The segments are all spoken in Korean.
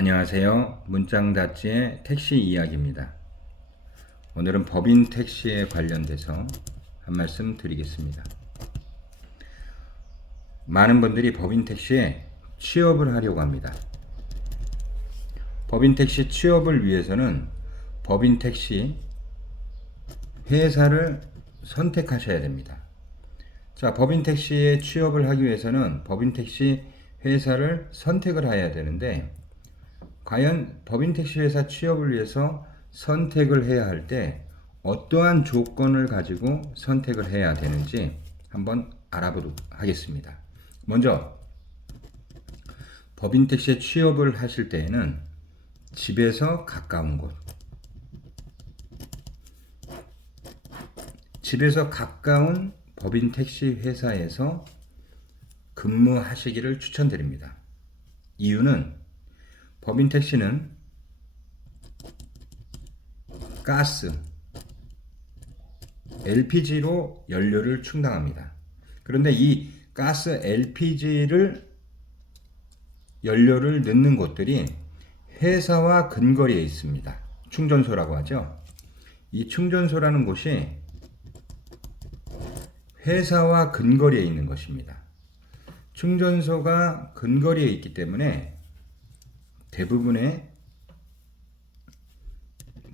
안녕하세요. 문장다찌의 택시 이야기입니다. 오늘은 법인 택시에 관련돼서 한 말씀 드리겠습니다. 많은 분들이 법인 택시에 취업을 하려고 합니다. 법인 택시 취업을 위해서는 법인 택시 회사를 선택하셔야 됩니다. 자, 법인 택시에 취업을 하기 위해서는 법인 택시 회사를 선택을 해야 되는데, 과연 법인 택시 회사 취업을 위해서 선택을 해야 할 때 어떠한 조건을 가지고 선택을 해야 되는지 한번 알아보도록 하겠습니다. 먼저 법인 택시에 취업을 하실 때에는 집에서 가까운 곳, 집에서 가까운 법인 택시 회사에서 근무하시기를 추천드립니다. 이유는 법인 택시는 가스, LPG로 연료를 충당합니다. 그런데 이 가스, LPG를 연료를 넣는 곳들이 회사와 근거리에 있습니다. 충전소라고 하죠. 이 충전소라는 곳이 회사와 근거리에 있는 것입니다. 충전소가 근거리에 있기 때문에 대부분의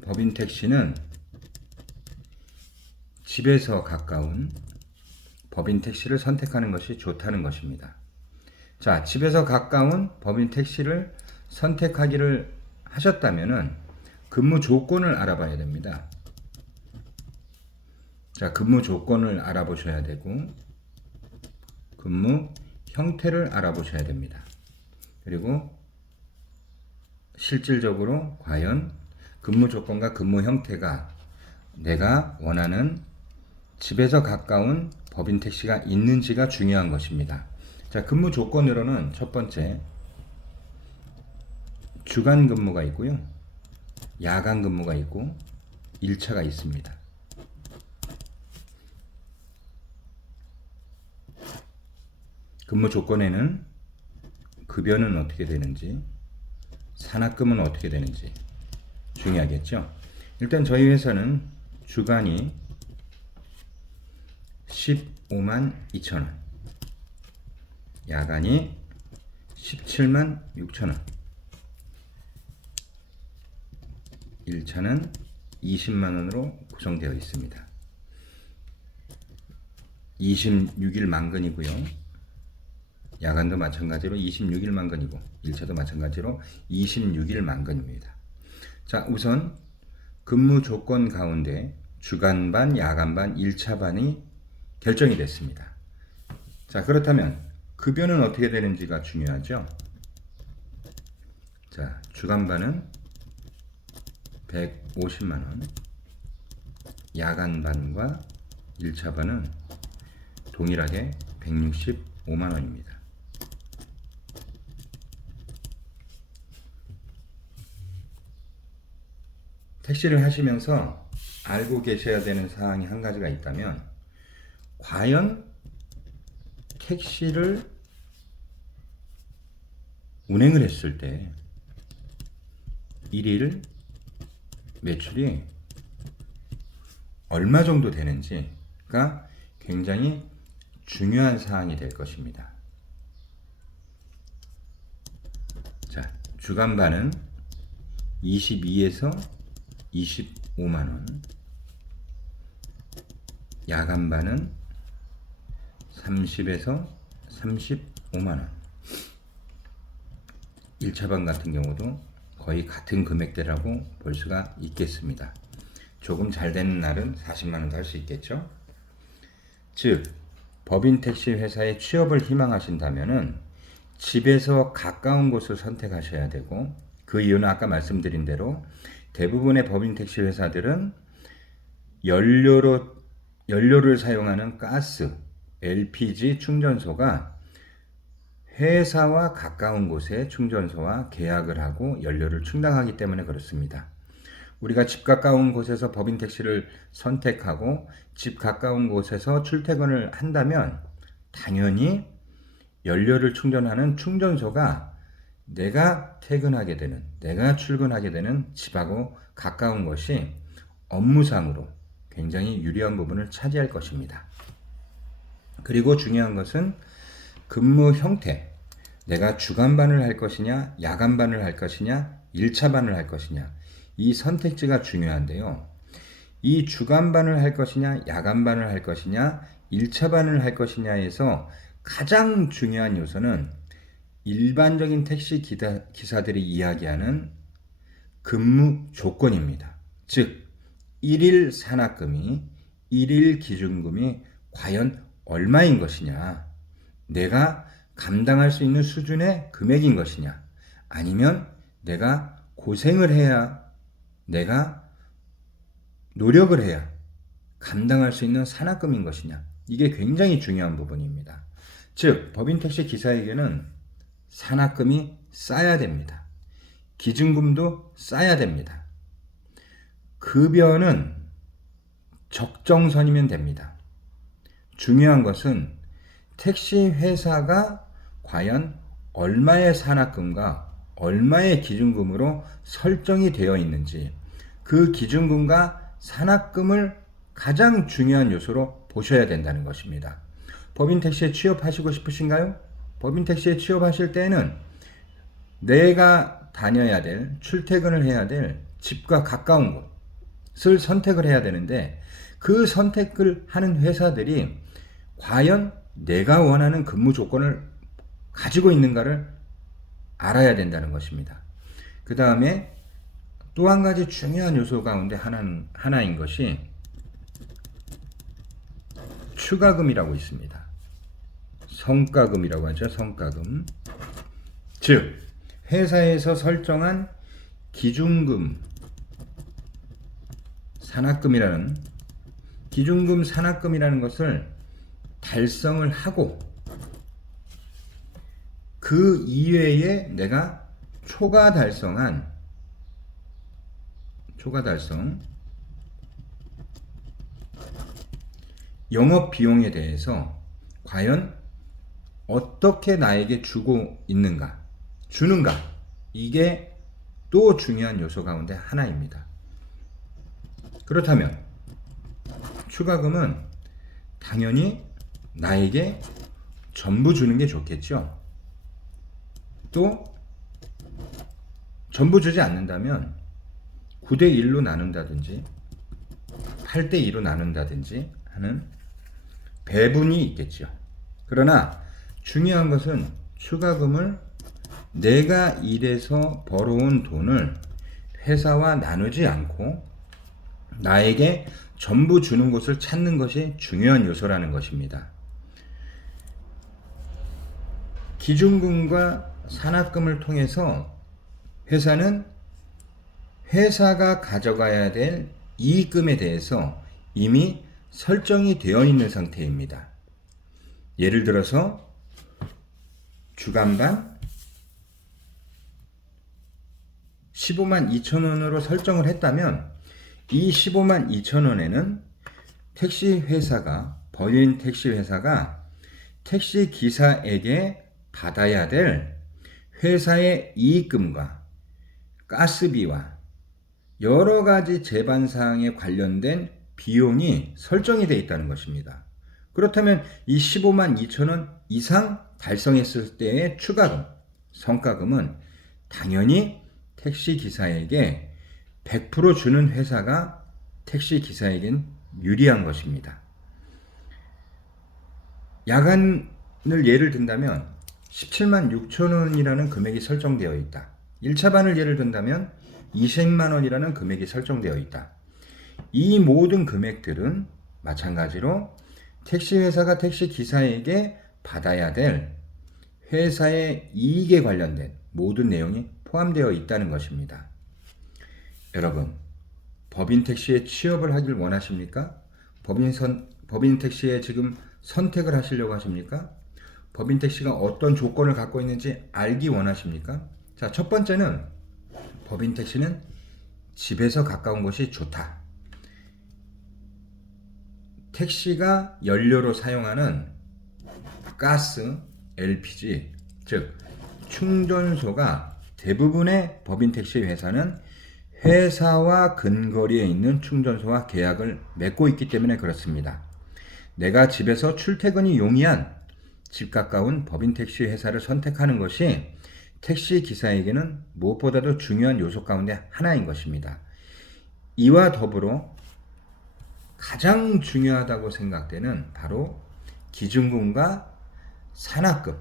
법인 택시는 집에서 가까운 법인 택시를 선택하는 것이 좋다는 것입니다. 자, 집에서 가까운 법인 택시를 선택하기를 하셨다면 근무 조건을 알아봐야 됩니다. 자, 근무 조건을 알아보셔야 되고 근무 형태를 알아보셔야 됩니다. 그리고 실질적으로 과연 근무 조건과 근무 형태가 내가 원하는 집에서 가까운 법인 택시가 있는지가 중요한 것입니다. 자, 근무 조건으로는 첫 번째, 주간 근무가 있고요. 야간 근무가 있고 일차가 있습니다. 근무 조건에는 급여는 어떻게 되는지, 산학금은 어떻게 되는지 중요하겠죠. 일단 저희 회사는 주간이 15만 2천 원, 야간이 17만 6천 원, 일차는 20만 원으로 구성되어 있습니다. 26일 만근이고요. 야간도 마찬가지로 26일 만근이고 1차도 마찬가지로 26일 만근입니다. 자, 우선 근무 조건 가운데 주간반, 야간반, 1차반이 결정이 됐습니다. 자, 그렇다면 급여는 어떻게 되는지가 중요하죠. 자, 주간반은 150만원, 야간반과 1차반은 동일하게 165만원입니다. 택시를 하시면서 알고 계셔야 되는 사항이 한 가지가 있다면, 과연 택시를 운행을 했을 때 일일 매출이 얼마 정도 되는지가 굉장히 중요한 사항이 될 것입니다. 자, 주간반은 22에서 25만원, 야간반은 30에서 35만원, 1차반 같은 경우도 거의 같은 금액대라고 볼 수가 있겠습니다. 조금 잘 되는 날은 40만원도 할 수 있겠죠. 즉, 법인 택시 회사에 취업을 희망하신다면은 집에서 가까운 곳을 선택하셔야 되고, 그 이유는 아까 말씀드린 대로 대부분의 법인 택시 회사들은 연료를 사용하는 가스, LPG 충전소가 회사와 가까운 곳에 충전소와 계약을 하고 연료를 충당하기 때문에 그렇습니다. 우리가 집 가까운 곳에서 법인 택시를 선택하고 집 가까운 곳에서 출퇴근을 한다면 당연히 연료를 충전하는 충전소가 내가 퇴근하게 되는, 내가 출근하게 되는 집하고 가까운 것이 업무상으로 굉장히 유리한 부분을 차지할 것입니다. 그리고 중요한 것은 근무 형태. 내가 주간반을 할 것이냐, 야간반을 할 것이냐, 1차반을 할 것이냐. 이 선택지가 중요한데요. 이 주간반을 할 것이냐, 야간반을 할 것이냐, 1차반을 할 것이냐에서 가장 중요한 요소는 일반적인 택시 기사들이 이야기하는 근무 조건입니다. 즉, 1일 산학금이, 1일 기준금이 과연 얼마인 것이냐, 내가 감당할 수 있는 수준의 금액인 것이냐, 아니면 내가 고생을 해야, 내가 노력을 해야 감당할 수 있는 산학금인 것이냐, 이게 굉장히 중요한 부분입니다. 즉, 법인택시 기사에게는 산학금이 쌓여야 됩니다. 기준금도 쌓여야 됩니다. 급여는 적정선이면 됩니다. 중요한 것은 택시 회사가 과연 얼마의 산학금과 얼마의 기준금으로 설정이 되어 있는지, 그 기준금과 산학금을 가장 중요한 요소로 보셔야 된다는 것입니다. 법인택시에 취업하시고 싶으신가요? 법인택시에 취업하실 때는 내가 다녀야 될, 출퇴근을 해야 될 집과 가까운 곳을 선택을 해야 되는데, 그 선택을 하는 회사들이 과연 내가 원하는 근무 조건을 가지고 있는가를 알아야 된다는 것입니다. 그 다음에 또 한 가지 중요한 요소 가운데 하나인 것이 추가금이라고 있습니다. 성과금이라고 하죠. 성과금. 즉, 회사에서 설정한 기준금, 기준금 산학금이라는 것을 달성을 하고, 그 이외에 내가 초과 달성 영업 비용에 대해서 과연 어떻게 나에게 주는가, 이게 또 중요한 요소 가운데 하나입니다. 그렇다면 추가금은 당연히 나에게 전부 주는 게 좋겠죠. 또 전부 주지 않는다면 9대1로 나눈다든지 8대2로 나눈다든지 하는 배분이 있겠죠. 그러나 중요한 것은 추가금을 내가 일해서 벌어온 돈을 회사와 나누지 않고 나에게 전부 주는 곳을 찾는 것이 중요한 요소라는 것입니다. 기준금과 산학금을 통해서 회사는 회사가 가져가야 될 이익금에 대해서 이미 설정이 되어 있는 상태입니다. 예를 들어서 주간반 15만 2천 원으로 설정을 했다면, 이 15만 2천 원에는 법인 택시 회사가 택시 기사에게 받아야 될 회사의 이익금과 가스비와 여러 가지 재반사항에 관련된 비용이 설정이 되어 있다는 것입니다. 그렇다면 이 15만 2천 원 이상 달성했을 때의 추가금, 성과금은 당연히 택시 기사에게 100% 주는 회사가 택시 기사에겐 유리한 것입니다. 야간을 예를 든다면 17만 6천 원이라는 금액이 설정되어 있다. 1차반을 예를 든다면 20만 원이라는 금액이 설정되어 있다. 이 모든 금액들은 마찬가지로 택시 회사가 택시 기사에게 받아야 될 회사의 이익에 관련된 모든 내용이 포함되어 있다는 것입니다. 여러분, 법인 택시에 취업을 하길 원하십니까? 법인 택시에 지금 선택을 하시려고 하십니까? 법인 택시가 어떤 조건을 갖고 있는지 알기 원하십니까? 자, 첫 번째는 법인 택시는 집에서 가까운 곳이 좋다. 택시가 연료로 사용하는 가스, LPG, 즉 충전소가 대부분의 법인 택시 회사는 회사와 근거리에 있는 충전소와 계약을 맺고 있기 때문에 그렇습니다. 내가 집에서 출퇴근이 용이한 집 가까운 법인 택시 회사를 선택하는 것이 택시 기사에게는 무엇보다도 중요한 요소 가운데 하나인 것입니다. 이와 더불어 가장 중요하다고 생각되는 바로 기준금과 산학금,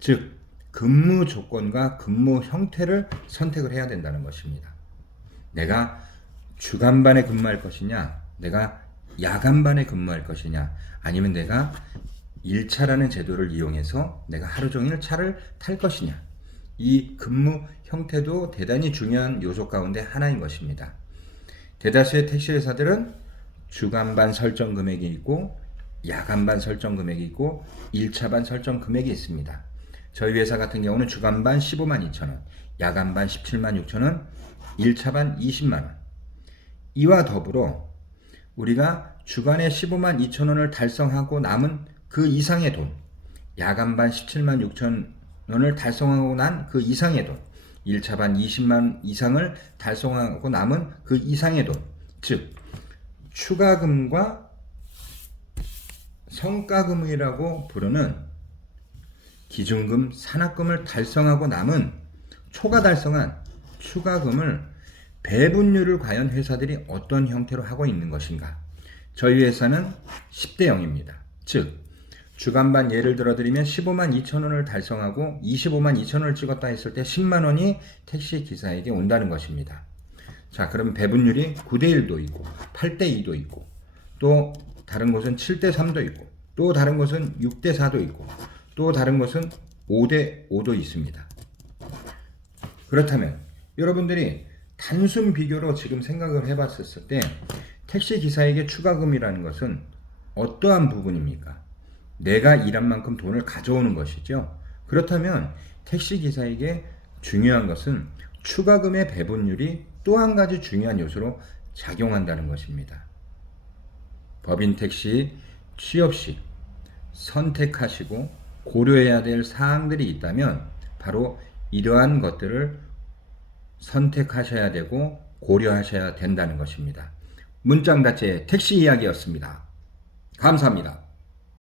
즉 근무 조건과 근무 형태를 선택을 해야 된다는 것입니다. 내가 주간반에 근무할 것이냐, 내가 야간반에 근무할 것이냐, 아니면 내가 일차라는 제도를 이용해서 내가 하루 종일 차를 탈 것이냐, 이 근무 형태도 대단히 중요한 요소 가운데 하나인 것입니다. 대다수의 택시 회사들은 주간반 설정 금액이 있고 야간반 설정 금액이 있고 1차반 설정 금액이 있습니다. 저희 회사 같은 경우는 주간반 15만 2천 원, 야간반 17만 6천 원, 1차반 20만 원. 이와 더불어 우리가 주간에 15만 2천 원을 달성하고 남은 그 이상의 돈, 야간반 17만 6천 원을 달성하고 난 그 이상의 돈, 1차반 20만 이상을 달성하고 남은 그 이상의 돈, 즉 추가금과 성과금이라고 부르는 기준금, 산학금을 달성하고 남은 초과 달성한 추가금을 배분율을 과연 회사들이 어떤 형태로 하고 있는 것인가? 저희 회사는 10대 0입니다. 즉 주간반 예를 들어 드리면 15만 2천 원을 달성하고 25만 2천 원을 찍었다 했을 때 10만 원이 택시 기사에게 온다는 것입니다. 자, 그럼 배분율이 9대 1도 있고 8대 2도 있고 또 다른 곳은 7대 3도 있고 또 다른 곳은 6대 4도 있고 또 다른 곳은 5대 5도 있습니다. 그렇다면 여러분들이 단순 비교로 지금 생각을 해봤을 때 택시 기사에게 추가금이라는 것은 어떠한 부분입니까? 내가 일한 만큼 돈을 가져오는 것이죠. 그렇다면 택시 기사에게 중요한 것은 추가금의 배분율이 또 한 가지 중요한 요소로 작용한다는 것입니다. 법인 택시 취업 시 선택하시고 고려해야 될 사항들이 있다면 바로 이러한 것들을 선택하셔야 되고 고려하셔야 된다는 것입니다. 문장자체의 택시 이야기였습니다. 감사합니다.